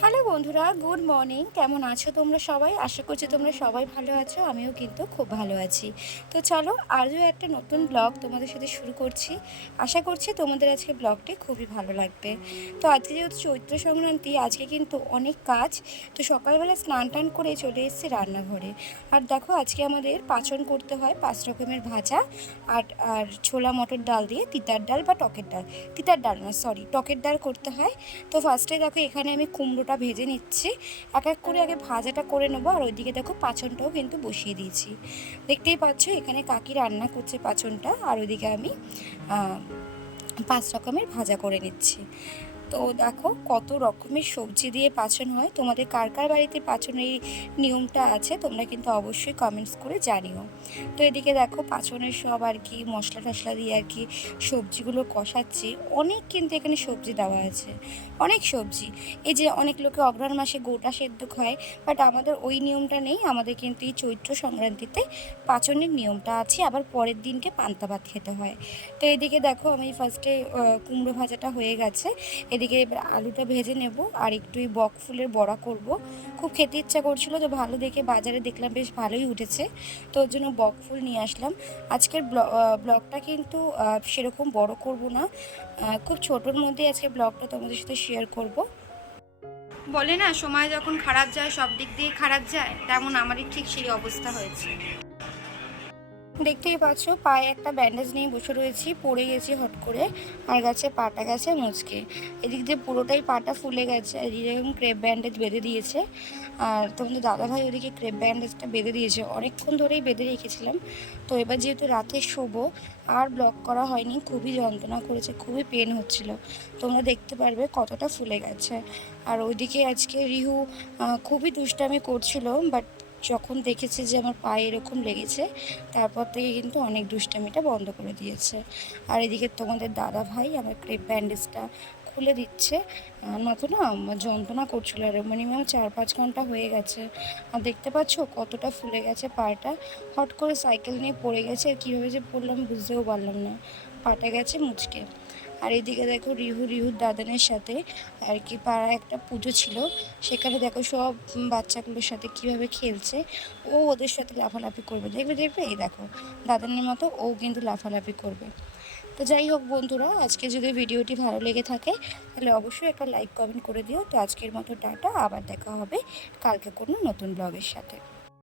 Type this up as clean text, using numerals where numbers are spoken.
Hello বন্ধুরা, good morning. কেমন আছো তোমরা সবাই? আশা করছি তোমরা সবাই ভালো আছো। আমিও কিন্তু খুব ভালো আছি। তো চলো, আজও একটা নতুন ব্লগ তোমাদের সাথে শুরু করছি। আশা করছি তোমাদের আজকে ব্লগটি খুবই ভালো লাগবে। তো আজকে যেহেতু চৈত্র সংক্রান্তি, আজকে কিন্তু অনেক কাজ। তো সকালবেলা স্নান টান করে চলে এসেছি রান্নাঘরে। আর দেখো, আজকে আমাদের পাচন করতে হয় 5 রকমের ভাজা আর আর ছোলা মটর ডাল দিয়ে তিতার ডাল বা টকের ডাল। তিতার ডাল না, সরি, টকের ডাল করতে হয়। তো ফার্স্টে দেখো, এখানে আমি কুমড়োটা ভেজে নিচ্ছি। এক এক করে আগে ভাজাটা করে নেবো, আর ওইদিকে দেখো পাঁচনটাও কিন্তু বসিয়ে দিয়েছি। দেখতেই পাচ্ছ এখানে কাকি রান্না করছে পাঁচনটা, আর ওইদিকে আমি 5 রকমের ভাজা করে নিচ্ছি। তো দেখো কত রকমের সবজি দিয়ে পাচন হয়। তোমাদের কার কার বাড়িতে পাচনের এই নিয়মটা আছে তোমরা কিন্তু অবশ্যই কমেন্টস করে জানিও। তো এদিকে দেখো পাচনের সব আর কি মশলা টশলা দিয়ে আর কি সবজিগুলো কষাচ্ছি। অনেক কিন্তু এখানে সবজি দেওয়া আছে, অনেক সবজি। এই যে অনেক লোকে অঘ্রাণ মাসে গোটা সেদ্ধ খায়, বাট আমাদের ওই নিয়মটা নেই। আমাদের কিন্তু এই চৈত্র সংক্রান্তিতে পাচনের নিয়মটা আছে, আবার পরের দিনকে পান্তা ভাত খেতে হয়। তো এদিকে দেখো আমি ফার্স্টে কুমড়ো ভাজাটা হয়ে গেছে। এদিকে এবার আলুটা ভেজে নেব, আর একটু বক ফুলের বড়া করব। খুব খেতে ইচ্ছা করছিল, তো ভালো দেখে বাজারে দেখলাম বেশ ভালোই উঠেছে, তো ওর জন্য বক ফুল নিয়ে আসলাম। আজকের ব্লগটা কিন্তু সেরকম বড় করব না, খুব ছোটোর মধ্যেই আজকে ব্লগটা তোমাদের সাথে শেয়ার করব। বলে না, সময় যখন খারাপ যায় সব দিক দিয়ে খারাপ যায়, তেমন আমাদের ঠিক সেই অবস্থা হয়েছে। দেখতেই পাচ্ছ পায়ে একটা ব্যান্ডেজ নিয়ে বসে রয়েছি, পড়ে গেছি হট করে, আর গেছে পাটা গেছে মুচকে। এদিক দিয়ে পুরোটাই পাটা ফুলে গেছে, আর এরকম ক্রেপ ব্যান্ডেজ বেঁধে দিয়েছে। আর তোমাদের দাদাভাই ওদিকে ক্রেপ ব্যান্ডেজটা বেঁধে দিয়েছে, অনেকক্ষণ ধরেই বেঁধে রেখেছিলাম। তো এবার যেহেতু রাতে শোবো, আর ব্লগ করা হয়নি, খুবই যন্ত্রণা করেছে, খুবই পেন হচ্ছিল। তোমরা দেখতে পারবে কতটা ফুলে গেছে। আর ওইদিকে আজকে রিহু খুবই দুষ্টামি করছিল, বাট যখন দেখেছে যে আমার পায়ে এরকম লেগেছে, তারপর থেকে কিন্তু অনেক দুষ্টামিটা বন্ধ করে দিয়েছে। আর এদিকে তোমাদের দাদা ভাই আমার ক্রেপ ব্যান্ডেজটা খুলে দিচ্ছে। নয়তো না আমার যন্ত্রণা করছিলো, আর মিনিমাম 4-5 ঘন্টা হয়ে গেছে। আর দেখতে পাচ্ছ কতটা ফুলে গেছে পাটা। হট করে সাইকেল নিয়ে পড়ে গেছে, আর কীভাবে যে পড়লাম বুঝতেও পারলাম না, পাটা গেছে মুচকে। আর এদিকে দেখো রিহুর দাদানের সাথে আর কি পাড়ায় একটা পুজো ছিল, সেখানে দেখো সব বাচ্চাগুলোর সাথে কিভাবে খেলছে। ও ওদের সাথে লাফালাফি করবে, দেখবে দেখবে, এই দেখো দাদানের মতো ও কিন্তু লাফালাফি করবে। তো যাই হোক বন্ধুরা, আজকে যদি ভিডিওটি ভালো লেগে থাকে তাহলে অবশ্যই একটা লাইক কমেন্ট করে দিও। তো আজকের মতো টাটা, আবার দেখা হবে কালকে কোনো নতুন ব্লগের সাথে।